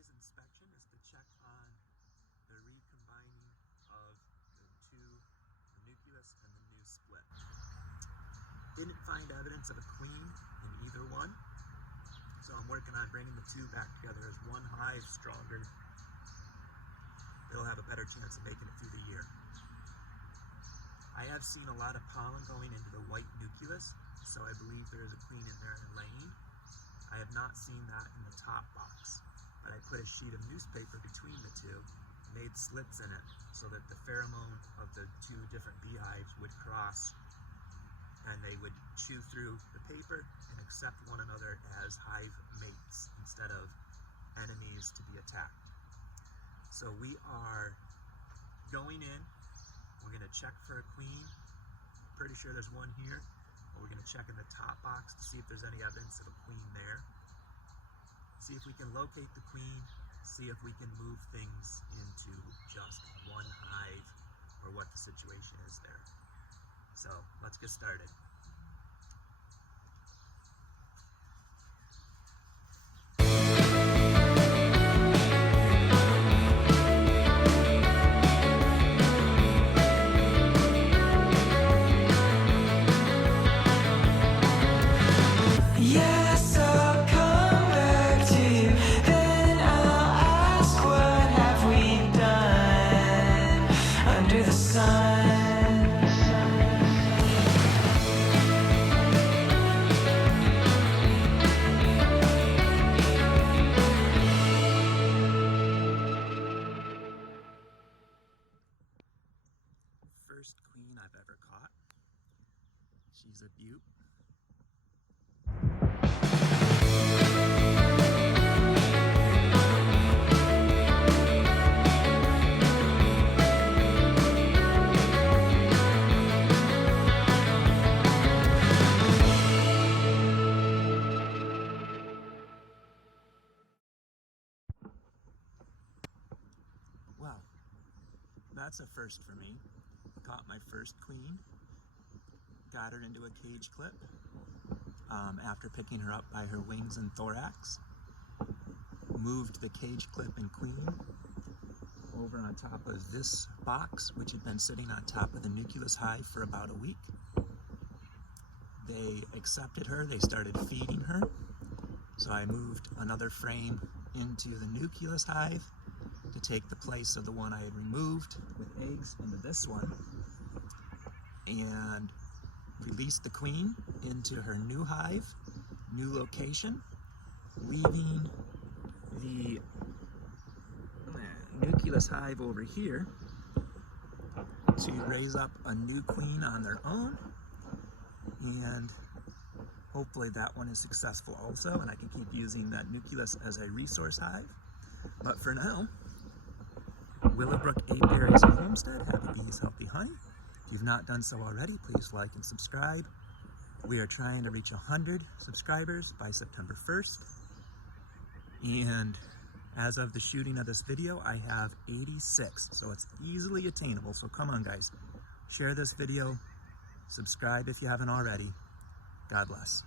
today's inspection is to check on the recombining of the nucleus and the new split. Didn't find evidence of a queen in either one, so I'm working on bringing the two back together as one hive stronger. It'll have a better chance of making it through the year. I have seen a lot of pollen going into the white nucleus, so I believe there is a queen in there and laying. I have not seen that in the top box, but I put a sheet of newspaper between the two, made slits in it so that the pheromone of the two different beehives would cross and they would chew through the paper and accept one another as hive mates instead of enemies to be attacked. So we are going in, we're going to check for a queen. Pretty sure there's one here. We're going to check in the top box to see if there's any evidence of a queen there. See if we can locate the queen, see if we can move things into just one hive or what the situation is there. So let's get started. First queen I've ever caught. She's a beaut. Wow, that's a first for me. Caught my first queen, got her into a cage clip after picking her up by her wings and thorax, moved the cage clip and queen over on top of this box, which had been sitting on top of the nucleus hive for about a week. They accepted her, they started feeding her, so I moved another frame into the nucleus hive to take the place of the one I had removed with eggs into this one, and released the queen into her new hive, new location, leaving the nucleus hive over here to raise up a new queen on their own, and hopefully that one is successful also, and I can keep using that nucleus as a resource hive. But for now, Willowbrook Apiary's homestead, happy bees, healthy honey. If you've not done so already, please like and subscribe. We are trying to reach 100 subscribers by September 1st. And as of the shooting of this video, I have 86, so it's easily attainable. So come on, guys, share this video, subscribe if you haven't already. God bless.